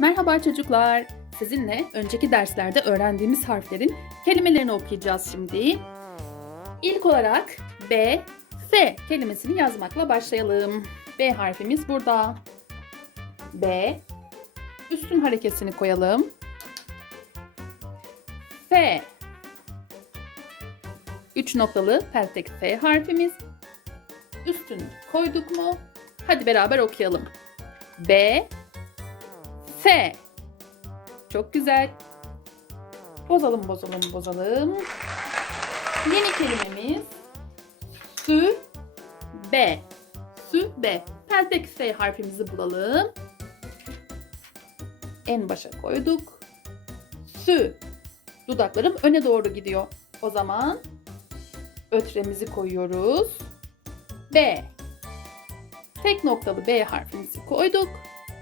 Merhaba çocuklar. Sizinle önceki derslerde öğrendiğimiz harflerin kelimelerini okuyacağız şimdi. İlk olarak B, F kelimesini yazmakla başlayalım. B harfimiz burada. B, üstün harekesini koyalım. F, üç noktalı peltek F harfimiz. Üstünü koyduk mu? Hadi beraber okuyalım. B, F. Çok güzel. Bozalım, bozalım, bozalım. Yeni kelimemiz sü B. Sü B. Peltek S harfimizi bulalım. En başa koyduk. Sü. Dudaklarım öne doğru gidiyor. O zaman ötremizi koyuyoruz. B. Tek noktalı B harfimizi koyduk.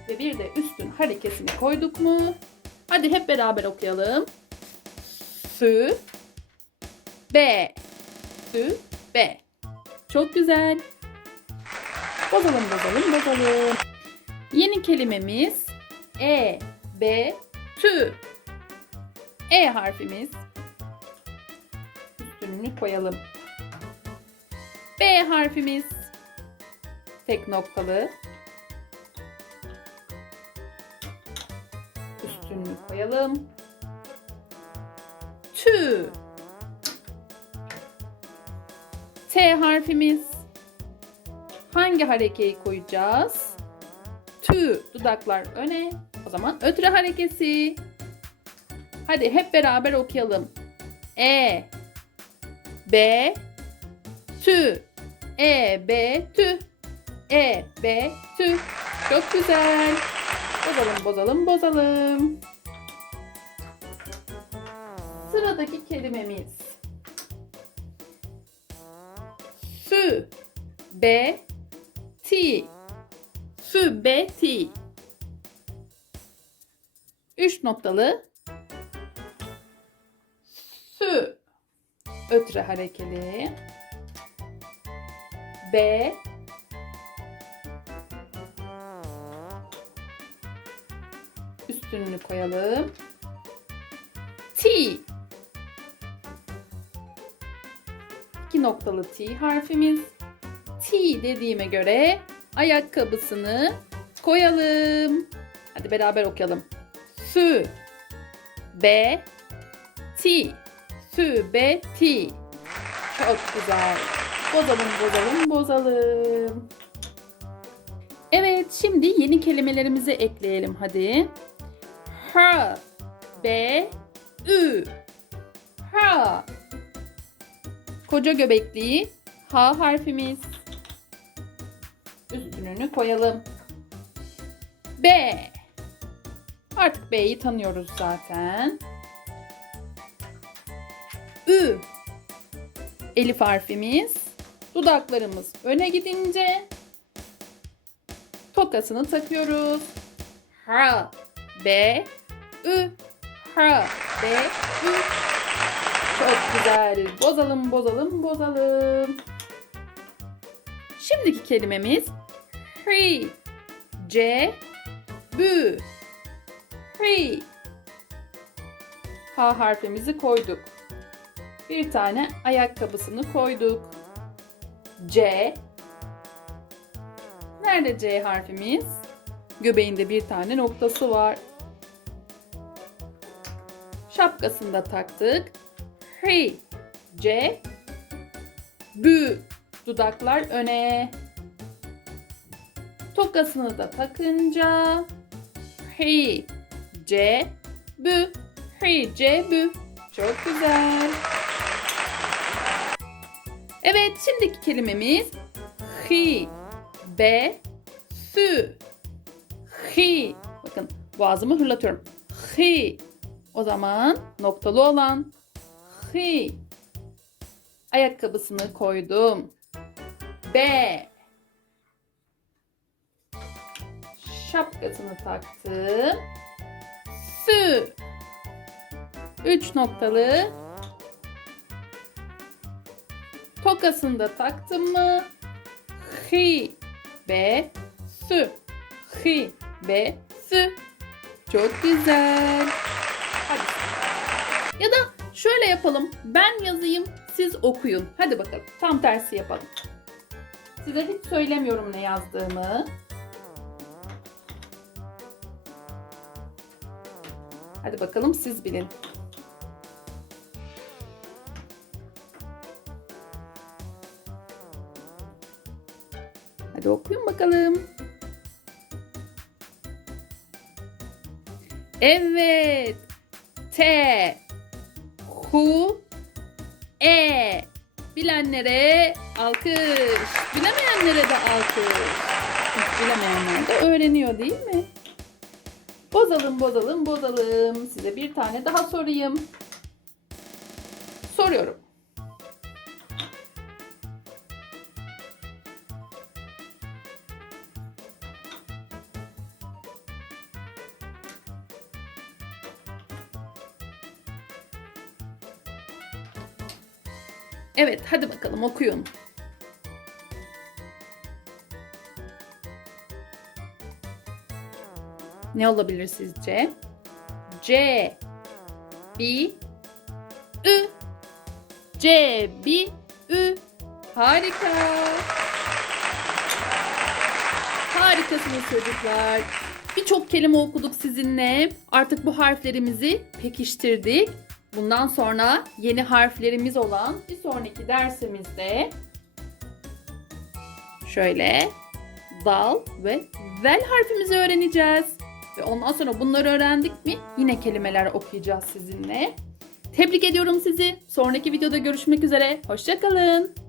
Ve bir de üstün harekesini koyduk mu? Hadi hep beraber okuyalım. Sü B Sü B Çok güzel. Bozalım bozalım bozalım. Yeni kelimemiz E B Tü E harfimiz. Üstününü koyalım. B harfimiz. Tek noktalı. Üstünü koyalım. Tü. T harfimiz. Hangi harekeyi koyacağız? Tü. Dudaklar öne. O zaman ötre harekesi. Hadi hep beraber okuyalım. E. B. Tü. E. B. Tü. E. B. Tü. Çok güzel. Bozalım, bozalım, bozalım. Sıradaki kelimemiz. Sü, be, ti. Sü, be, ti. Üç noktalı. Sü. Ötre harekeli. B, üstününü koyalım. T. İki noktalı T harfimiz. T dediğime göre ayakkabısını koyalım. Hadi beraber okuyalım. Sü. B. T. Sü. B. T. Çok güzel. Bozalım, bozalım, bozalım. Evet, şimdi yeni kelimelerimizi ekleyelim hadi. H B Ü H Koca göbekli H harfimiz. Üstününü koyalım. B Artık B'yi tanıyoruz zaten. Ü Elif harfimiz. Dudaklarımız öne gidince tokasını takıyoruz. H B Ü H B Ü Çok güzel. Bozalım bozalım bozalım. Şimdiki kelimemiz Free C Bü Free H harfimizi koyduk. Bir tane ayakkabısını koyduk. C Nerede C harfimiz? Göbeğinde bir tane noktası var. Şapkasını da taktık. H, C, bü. Dudaklar öne. Tokasını da takınca H, C, bü. H, C, bü. Çok güzel. Evet, şimdiki kelimemiz hi, b, sü. Hi. Bakın boğazımı hırlatıyorum. Hi. O zaman noktalı olan hi. Ayakkabısını koydum. B. Şapkasını taktım. Sü. Üç noktalı. Tokasını da taktım mı? Hi. B. Sü. Hi. B. Sü. Çok güzel. Ya da şöyle yapalım. Ben yazayım, siz okuyun. Hadi bakalım. Tam tersi yapalım. Size hiç söylemiyorum ne yazdığımı. Hadi bakalım siz bilin. Hadi okuyun bakalım. Evet. T. Hu. E. Bilenlere alkış. Bilemeyenlere de alkış. Bilemeyenler de öğreniyor değil mi? Bozalım, bozalım, bozalım. Size bir tane daha sorayım. Soruyorum. Evet, hadi bakalım okuyun. Ne olabilir sizce? C B Ü C B Ü Harika. Harikasınız çocuklar. Birçok kelime okuduk sizinle. Artık bu harflerimizi pekiştirdik. Bundan sonra yeni harflerimiz olan bir sonraki dersimizde şöyle dal ve vel harfimizi öğreneceğiz. Ve ondan sonra bunları öğrendik mi yine kelimeler okuyacağız sizinle. Tebrik ediyorum sizi. Sonraki videoda görüşmek üzere. Hoşçakalın.